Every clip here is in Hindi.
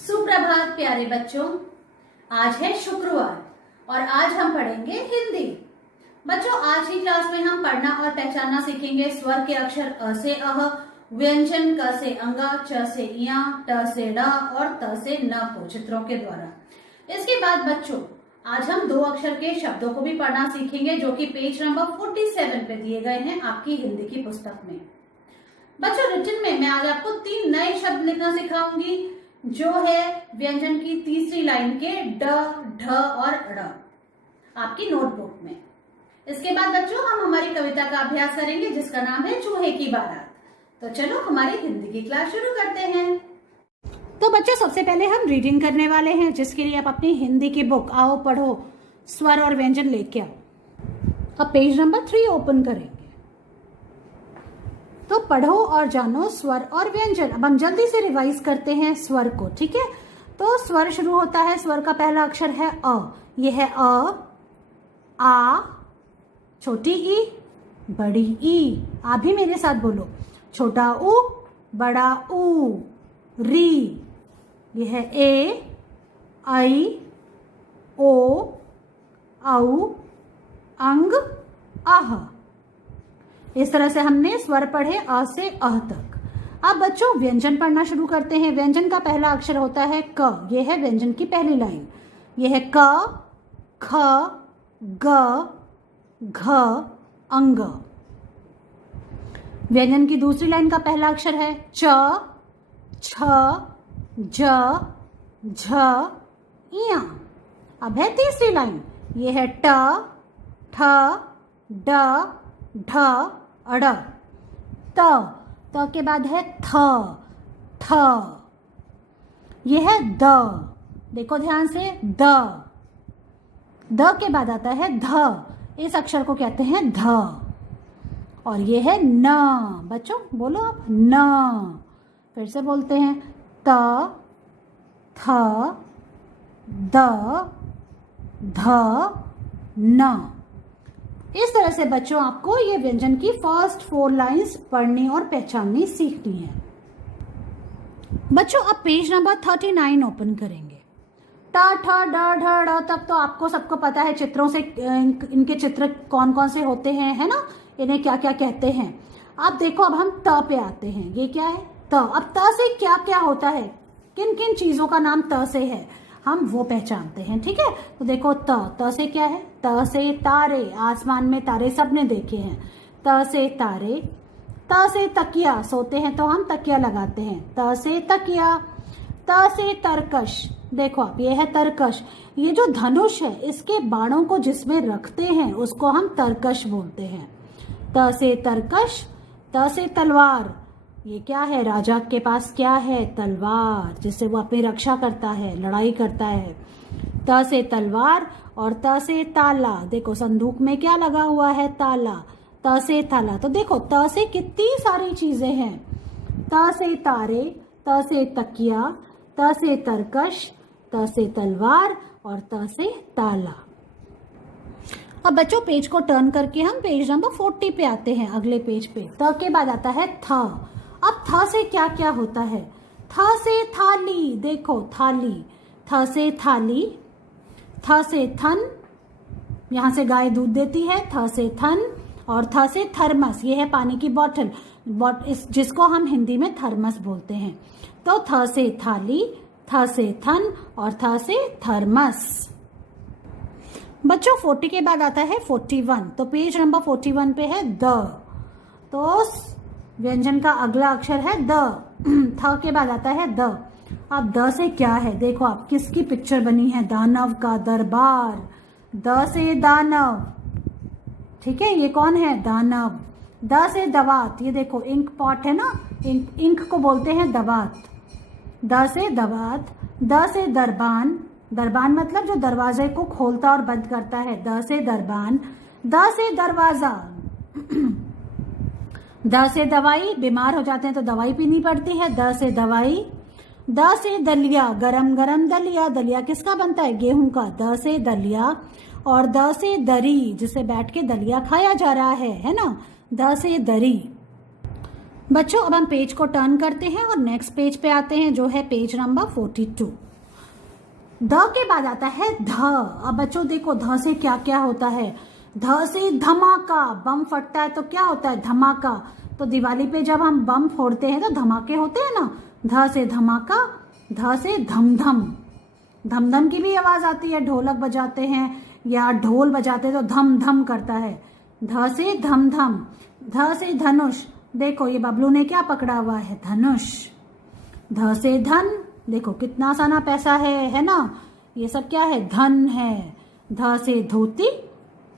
सुप्रभात प्यारे बच्चों। आज है शुक्रवार और आज हम पढ़ेंगे हिंदी। बच्चों, आज की क्लास में हम पढ़ना और पहचानना सीखेंगे स्वर के अक्षर अ से अह, व्यंजन क से अंगा, च से इया, ट से ड और त से न को चित्रों के द्वारा। इसके बाद बच्चों आज हम दो अक्षर के शब्दों को भी पढ़ना सीखेंगे जो कि पेज नंबर 47 पे दिए गए हैं आपकी हिंदी की पुस्तक में। बच्चों, रिटन में मैं आज आपको 3 नए शब्द लिखना सिखाऊंगी जो है व्यंजन की तीसरी लाइन के ड, ढ और ड़ आपकी नोटबुक में। इसके बाद बच्चों हम हमारी कविता का अभ्यास करेंगे जिसका नाम है चूहे की बारात। तो चलो हमारी हिंदी की क्लास शुरू करते हैं। तो बच्चों सबसे पहले हम रीडिंग करने वाले हैं जिसके लिए आप अपनी हिंदी की बुक आओ पढ़ो स्वर और व्यंजन लेके आओ। अब पेज नंबर 3 ओपन करेंगे। तो पढ़ो और जानो स्वर और व्यंजन। अब हम जल्दी से रिवाइज करते हैं स्वर को, ठीक है। तो स्वर शुरू होता है, स्वर का पहला अक्षर है अ। यह है अ, आ, छोटी ई, बड़ी ई। आप भी मेरे साथ बोलो, छोटा ऊ, बड़ा ऊ, री। यह है ए, आई, ओ, औ, अंग, आह। इस तरह से हमने स्वर पढ़े अ से अह तक। अब बच्चों व्यंजन पढ़ना शुरू करते हैं। व्यंजन का पहला अक्षर होता है क। यह है व्यंजन की पहली लाइन। यह है क, ख, ग, घ, अंग। व्यंजन की दूसरी लाइन का पहला अक्षर है च, छ, ज, झ, इया। अब है तीसरी लाइन। यह है ट, ठ, ड, ढ, अड़। त के बाद है थ, थ। यह है द। देखो ध्यान से, द के बाद आता है ध। इस अक्षर को कहते हैं ध। और यह है न। बच्चों बोलो आप, न। फिर से बोलते हैं त, थ, द, ध, न। इस तरह से बच्चों आपको ये व्यंजन की फर्स्ट 4 लाइंस पढ़नी और पहचाननी सीखनी है। बच्चों अब पेज नंबर 39 ओपन करेंगे। ट, ठ, ड, ढ, ड़ तक तो आपको सबको पता है चित्रों से इनके चित्र कौन कौन से होते हैं, है ना, इन्हें क्या क्या कहते हैं। अब देखो अब हम त पे आते हैं। ये क्या है? त। अब त से क्या क्या होता है, किन किन चीजों का नाम त से है, हम वो पहचानते हैं, ठीक है। तो देखो त से क्या है? त से तारे, आसमान में तारे सबने देखे हैं। त से तारे। त से तकिया, सोते हैं तो हम तकिया लगाते हैं। त से तकिया। त से तरकश। देखो आप, ये है तरकश। ये जो धनुष है इसके बाणों को जिसमें रखते हैं उसको हम तरकश बोलते हैं। त से तरकश। त से तलवार। ये क्या है? राजा के पास क्या है? तलवार, जिससे वो अपनी रक्षा करता है, लड़ाई करता है। त से तलवार। और त से ताला। देखो संदूक में क्या लगा हुआ है? ताला। त से ताला। तो देखो त से कितनी सारी चीजें हैं। त से तारे, त से तकिया, त से तरकश, त से तलवार और त से ताला। अब बच्चों पेज को टर्न करके हम पेज नंबर 40 पे आते हैं, अगले पेज पे। त के बाद आता है थ। अब थ से क्या क्या होता है? थ से थाली। देखो थाली। थ से थाली। थ से थन, यहां से गाय दूध देती है। थ से थन। और थ से थर्मस, ये है पानी की बोतल, जिसको हम हिंदी में थर्मस बोलते हैं। तो थ से थाली, थ से थन और थ से थर्मस। बच्चों 40 के बाद आता है 41। तो पेज नंबर 41 पे है द। तो व्यंजन का अगला अक्षर है द। थ के बाद आता है द। अब द से क्या है? देखो आप, किसकी पिक्चर बनी है? दानव का दरबार। द से दानव, ठीक है, ये कौन है? दानव। द से दवात। ये देखो इंक पॉट है ना, इंक को बोलते हैं दवात। द से दवात। द से दरबान। दरबान मतलब जो दरवाजे को खोलता और बंद करता है। द से दरबान। द से दरवाजा। द से दवाई, बीमार हो जाते हैं तो दवाई पीनी पड़ती है। द से दवाई। द से दलिया, गरम गरम दलिया। दलिया किसका बनता है? गेहूं का। द से दलिया। और द से दरी, जिसे बैठ के दलिया खाया जा रहा है ना। द से दरी। बच्चों अब हम पेज को टर्न करते हैं और नेक्स्ट पेज पे आते हैं जो है पेज नंबर 42। ध के बाद आता है ध। अब बच्चों देखो ध से क्या क्या होता है। ध से धमाका, बम फटता है तो क्या होता है, धमाका। तो दिवाली पे जब हम बम फोड़ते हैं तो धमाके होते हैं ना। ध से धमाका, ध से धमधम, धमधम की भी आवाज आती है, ढोलक बजाते हैं या ढोल बजाते हैं तो धम धम करता है। ध से धमधम। ध से धनुष, देखो ये बबलू ने क्या पकड़ा हुआ है, धनुष। ध से धन, देखो कितना आसाना पैसा है ना, ये सब क्या है, धन है। ध से धोती,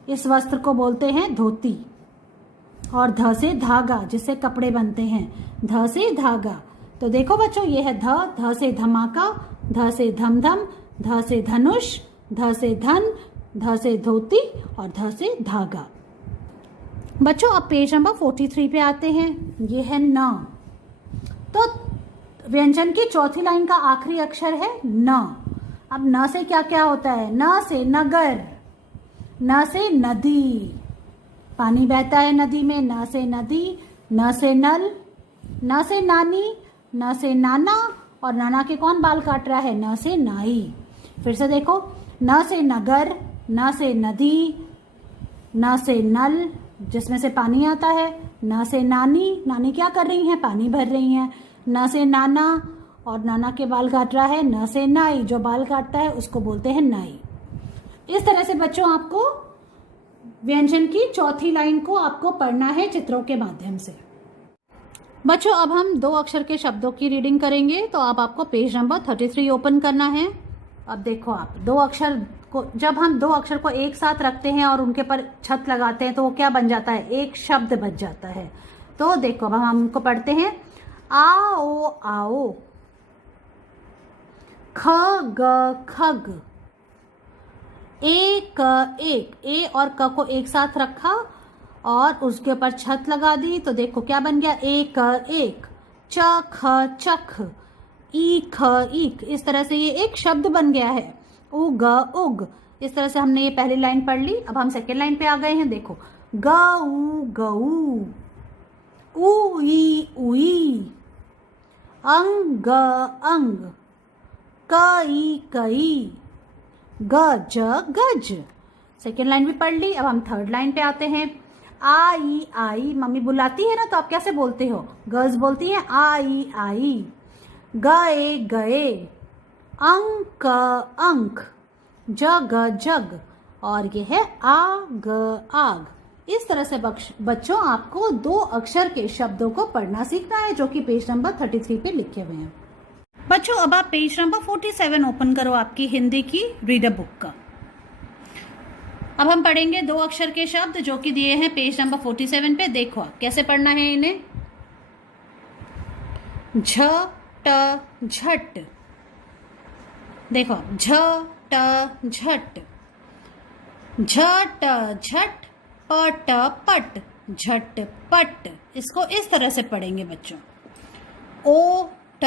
इस वस्त्र को बोलते हैं धोती। और ध से धागा, जिससे कपड़े बनते हैं, ध से धागा। तो देखो बच्चों ये है ध से धमाका, ध से धमधम, ध से धनुष, ध से धन, ध से धोती और ध से धागा। बच्चों अब पेज नंबर 43 पे आते हैं, ये है न। तो व्यंजन की चौथी लाइन का आखिरी अक्षर है न। अब न से क्या क्या होता है, न से नगर, न से नदी, पानी बहता है नदी में, न से नदी। न से नल, न से नानी, न से नाना और नाना के कौन बाल काट रहा है, न से नाई। फिर से देखो, न से नगर, न से नदी, न से नल जिसमें से पानी आता है, न से नानी, नानी क्या कर रही हैं, पानी भर रही हैं। न से नाना और नाना के बाल काट रहा है, न से नाई, जो बाल काटता है उसको बोलते हैं नाई। इस तरह से बच्चों आपको व्यंजन की चौथी लाइन को आपको पढ़ना है चित्रों के माध्यम से। बच्चों अब हम दो अक्षर के शब्दों की रीडिंग करेंगे। तो अब आपको पेज नंबर 33 ओपन करना है। अब देखो आप दो अक्षर को, जब हम दो अक्षर को एक साथ रखते हैं और उनके पर छत लगाते हैं तो वो क्या बन जाता है, एक शब्द बन जाता है। तो देखो अब हम उनको पढ़ते हैं। आओ आओ, ख ग खग, एक एक, ए और क को एक साथ रखा और उसके ऊपर छत लगा दी तो देखो क्या बन गया, एक एक। च ख चख, ई ख ईख, इस तरह से ये एक शब्द बन गया है। उग उग, इस तरह से हमने ये पहली लाइन पढ़ ली। अब हम सेकेंड लाइन पे आ गए हैं। देखो गऊ गऊ, ऊ ई उई, अंग अंग, कई कई, गज गज। सेकेंड लाइन भी पढ़ ली। अब हम थर्ड लाइन पे आते हैं। आई आई, मम्मी बुलाती है ना तो आप कैसे बोलते हो, गर्ल्स बोलती हैं आई आई। गए गए, अंक अंक, जग जग और ये है आग आग। इस तरह से बच्चों आपको दो अक्षर के शब्दों को पढ़ना सीखना है जो कि पेज नंबर 33 पे लिखे हुए हैं। बच्चों अब आप पेज नंबर 47 ओपन करो आपकी हिंदी की रीडर बुक का। अब हम पढ़ेंगे दो अक्षर के शब्द जो कि दिए हैं पेज नंबर 47 पे। देखो आप कैसे पढ़ना है इन्हें। झ ट झट, देखो झ ट झट, झट झट, पट पट, झटपट। इसको इस तरह से पढ़ेंगे बच्चों। ओ ट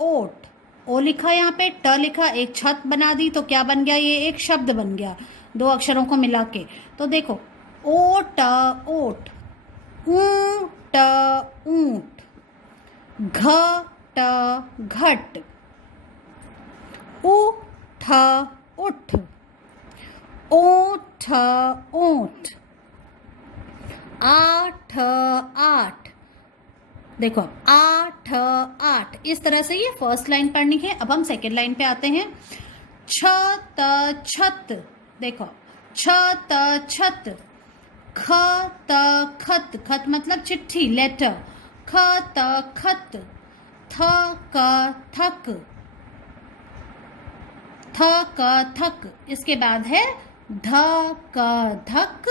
ओट, ओ लिखा यहाँ पे, ट लिखा, एक छत बना दी तो क्या बन गया, ये एक शब्द बन गया दो अक्षरों को मिला के। तो देखो ओ ट ओट, ऊ ट ऊंट, घ ट घट, उ ठ उठ, ओ ठ ओठ, आ ठ आठ। देखो आठ आठ, इस तरह से ये फर्स्ट लाइन पढ़नी है। अब हम सेकेंड लाइन पे आते हैं। छ त छत, देखो छ त छत, ख त खत, खत मतलब चिट्ठी लेटर, ख त खत, थ क थक, थ क थक। इसके बाद है ध क धक,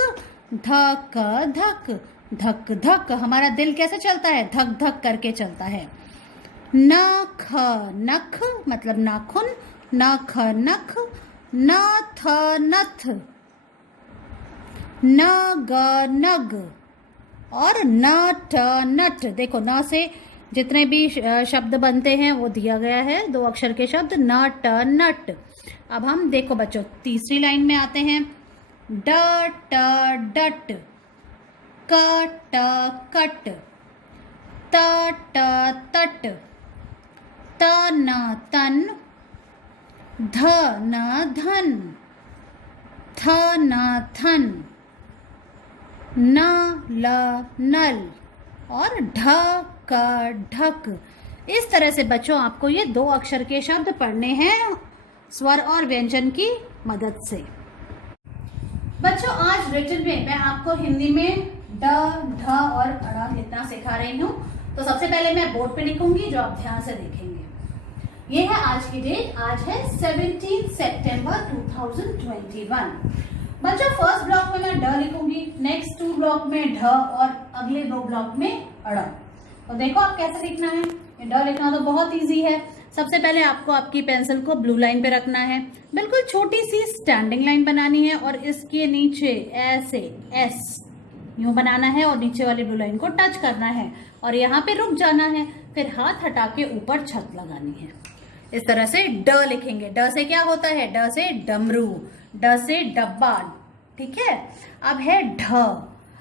ध क धक, धक धक। हमारा दिल कैसे चलता है, धक धक करके चलता है। न ख नख मतलब नाखून, न ख नख, न थ नथ, न ग नग और न ट नट। देखो न से जितने भी शब्द बनते हैं वो दिया गया है, दो अक्षर के शब्द, न ट नट। अब हम देखो बच्चों तीसरी लाइन में आते हैं। ड ट डट, क ट कट, त ट तट, त न तन, ध न धन, थ न थन, न ल नल और ढ क ढक। इस तरह से बच्चों आपको ये 2 अक्षर के शब्द पढ़ने हैं स्वर और व्यंजन की मदद से। बच्चों आज रिटन में मैं आपको हिंदी में ड, ढ और अड़ लिखना सिखा रही हूँ। तो सबसे पहले मैं बोर्ड पे लिखूंगी, जो आप ध्यान से देखेंगे। ये है आज की डेट, आज है 17 सितंबर 2021। बच्चों फर्स्ट ब्लॉक में मैं ड लिखूंगी, नेक्स्ट 2 ब्लॉक में ढ और अगले 2 ब्लॉक में अड़। तो देखो आप कैसे लिखना है। ड लिखना तो बहुत इजी है। सबसे पहले आपको आपकी पेंसिल को ब्लू लाइन पे रखना है, बिल्कुल छोटी सी स्टैंडिंग लाइन बनानी है और इसके नीचे ऐसे एस यूं बनाना है और नीचे वाली ब्लू लाइन को टच करना है और यहाँ पे रुक जाना है। फिर हाथ हटा के ऊपर छत लगानी है। इस तरह से ड लिखेंगे। ड से क्या होता है? ड से डमरू, ड से डब्बा, ठीक है। अब है ढ।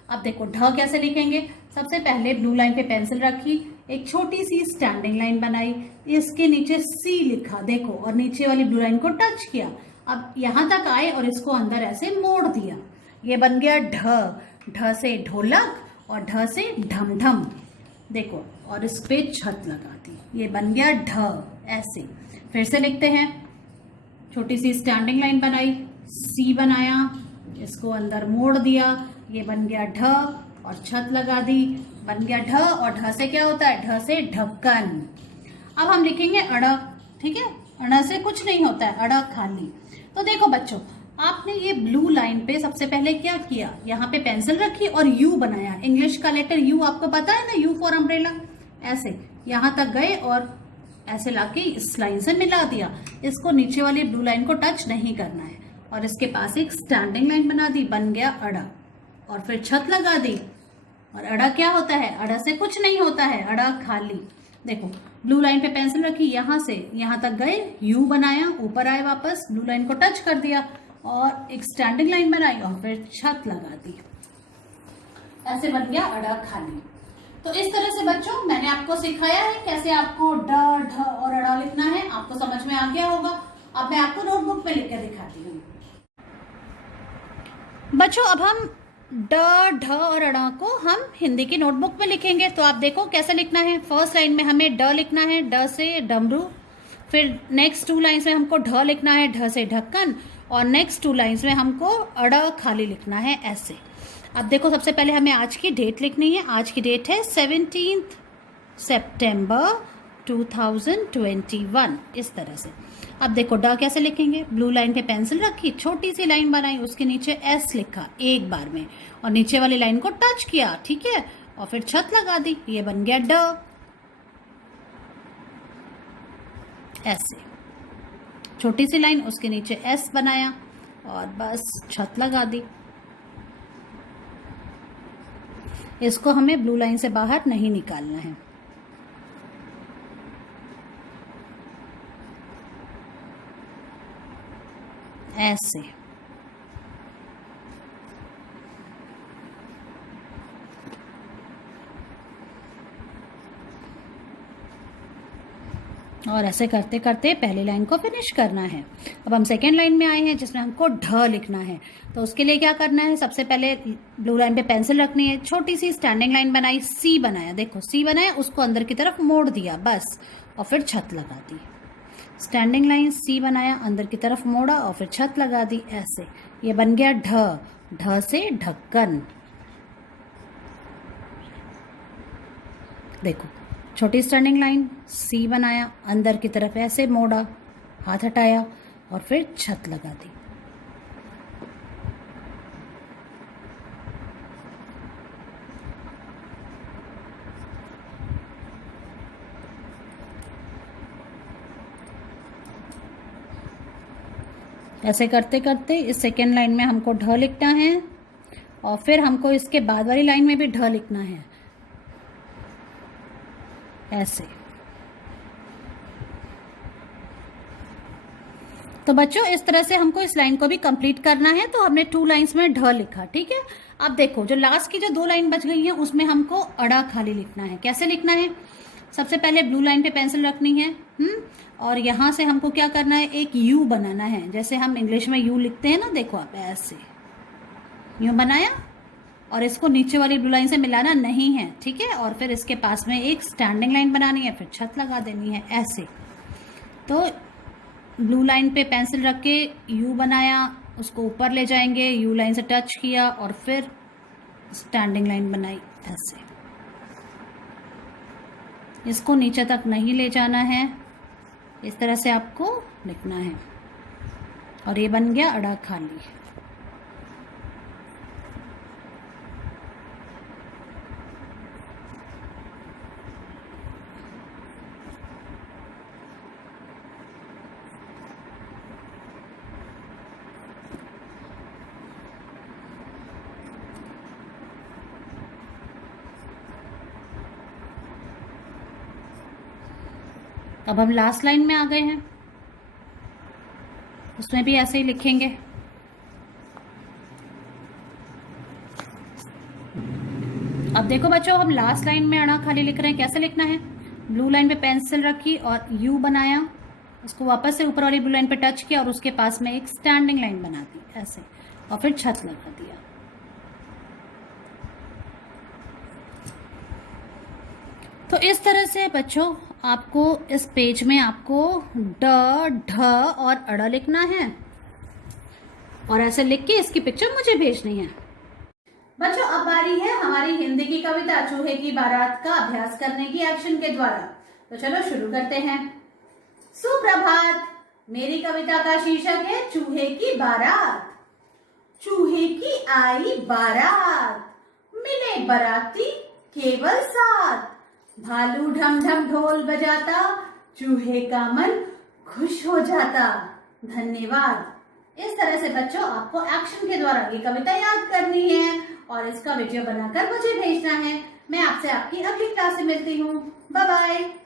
अब देखो ढ कैसे लिखेंगे। सबसे पहले ब्लू लाइन पे पेंसिल रखी, एक छोटी सी स्टैंडिंग लाइन बनाई, इसके नीचे सी लिखा देखो और नीचे वाली ब्लू लाइन को टच किया। अब यहां तक आए और इसको अंदर ऐसे मोड़ दिया, ये बन गया ढ। ढ से ढोलक और ढ से ढमढम देखो, और इस पे छत लगा दी, ये बन गया ढ। ऐसे फिर से लिखते हैं, छोटी सी स्टैंडिंग लाइन बनाई, सी बनाया, इसको अंदर मोड़ दिया, ये बन गया ढ और छत लगा दी, बन गया ढ। और ढ से क्या होता है? ढ से ढक्कन। अब हम लिखेंगे अड़, ठीक है। अड़ से कुछ नहीं होता है, अड़ खाली। तो देखो बच्चों, आपने ये ब्लू लाइन पे सबसे पहले क्या किया, यहाँ पे पेंसिल रखी और यू बनाया। इंग्लिश का लेटर यू आपको पता है ना, यू फॉर अम्ब्रेला। ऐसे यहाँ तक गए और ऐसे लाके इस लाइन से मिला दिया। इसको नीचे वाली ब्लू लाइन को टच नहीं करना है और इसके पास एक स्टैंडिंग लाइन बना दी, बन गया अड़ा। और फिर छत लगा दी। और अड़ा क्या होता है? अड़ा से कुछ नहीं होता है, अड़ा खाली। देखो ब्लू लाइन पे पेंसिल रखी, यहां से यहां तक गए, यू बनाया, ऊपर आए वापस, ब्लू लाइन को टच कर दिया और एक स्टैंडिंग लाइन बनाई और फिर छत लगा दी। ऐसे बन गया अड़ा खाली। तो इस तरह से बच्चों मैंने आपको सिखाया है कैसे आपको ड, ढ और अड़ा लिखना है। आपको समझ में आ गया होगा। अब मैं आपको नोटबुक पे लिख कर दिखाती हूँ। बच्चों अब हम ड, ढ और अड़ा को हम हिंदी की नोटबुक में लिखेंगे। तो आप देखो कैसे लिखना है। फर्स्ट लाइन में हमें ड लिखना है, ड से डमरू। फिर नेक्स्ट 2 लाइन्स में हमको ढ लिखना है, ढ से ढक्कन। और नेक्स्ट 2 लाइन्स में हमको अड़ा खाली लिखना है, ऐसे। अब देखो सबसे पहले हमें आज की डेट लिखनी है। आज की डेट है 17 सितंबर 2021। इस तरह से अब देखो ड कैसे लिखेंगे। ब्लू लाइन पे पेंसिल रखी, छोटी सी लाइन बनाई, उसके नीचे एस लिखा एक बार में और नीचे वाली लाइन को टच किया, ठीक है। और फिर छत लगा दी, ये बन गया ड। ऐसे छोटी सी लाइन, उसके नीचे एस बनाया और बस छत लगा दी। इसको हमें ब्लू लाइन से बाहर नहीं निकालना है। ऐसे और ऐसे करते करते पहली लाइन को फिनिश करना है। अब हम सेकेंड लाइन में आए हैं जिसमें हमको ढ लिखना है। तो उसके लिए क्या करना है, सबसे पहले ब्लू लाइन पे पेंसिल रखनी है, छोटी सी स्टैंडिंग लाइन बनाई, सी बनाया, देखो सी बनाया, उसको अंदर की तरफ मोड़ दिया बस, और फिर छत लगा दी। स्टैंडिंग लाइन, सी बनाया, अंदर की तरफ मोड़ा और फिर छत लगा दी, ऐसे। ये बन गया ढ। ढ से ढक्कन। देखो छोटी स्टैंडिंग लाइन, सी बनाया, अंदर की तरफ ऐसे मोड़ा, हाथ हटाया और फिर छत लगा दी। ऐसे करते करते इस सेकेंड लाइन में हमको ढ लिखना है और फिर हमको इसके बाद वाली लाइन में भी ढ लिखना है, ऐसे। तो बच्चों इस तरह से हमको इस लाइन को भी कंप्लीट करना है। तो हमने 2 लाइन्स में ढ लिखा, ठीक है। अब देखो जो लास्ट की जो 2 लाइन बच गई है उसमें हमको अड़ा खाली लिखना है। कैसे लिखना है? सबसे पहले ब्लू लाइन पे पेंसिल रखनी है, और यहां से हमको क्या करना है, एक यू बनाना है। जैसे हम इंग्लिश में यू लिखते हैं ना, देखो आप ऐसे यू बनाया, और इसको नीचे वाली ब्लू लाइन से मिलाना नहीं है, ठीक है। और फिर इसके पास में एक स्टैंडिंग लाइन बनानी है, फिर छत लगा देनी है ऐसे। तो ब्लू लाइन पे पेंसिल रख के यू बनाया, उसको ऊपर ले जाएंगे, यू लाइन से टच किया और फिर स्टैंडिंग लाइन बनाई ऐसे। इसको नीचे तक नहीं ले जाना है, इस तरह से आपको लिखना है। और ये बन गया अड़ा खाली। अब हम लास्ट लाइन में आ गए हैं, उसमें भी ऐसे ही लिखेंगे। अब देखो बच्चों, हम लास्ट लाइन में अड़ा खाली लिख रहे हैं। कैसे लिखना है? ब्लू लाइन पे पेंसिल रखी और यू बनाया, उसको वापस से ऊपर वाली ब्लू लाइन पे टच किया और उसके पास में एक स्टैंडिंग लाइन बना दी ऐसे, और फिर छत लगा दिया। तो इस तरह से बच्चों आपको इस पेज में आपको ड, ढ और अड़ा लिखना है, और ऐसे लिख के इसकी पिक्चर मुझे भेजनी है। बच्चों अब बारी है हमारी हिंदी की कविता चूहे की बारात का अभ्यास करने की एक्शन के द्वारा। तो चलो शुरू करते हैं। सुप्रभात। मेरी कविता का शीर्षक है चूहे की बारात। चूहे की आई बारात, मिले बाराती केवल 7। भालू ढम ढम ढोल बजाता, चूहे का मन खुश हो जाता। धन्यवाद। इस तरह से बच्चों आपको एक्शन के द्वारा ये कविता याद करनी है और इसका वीडियो बनाकर मुझे भेजना है। मैं आपसे आपकी अगली क्लास में मिलती हूँ। Bye bye.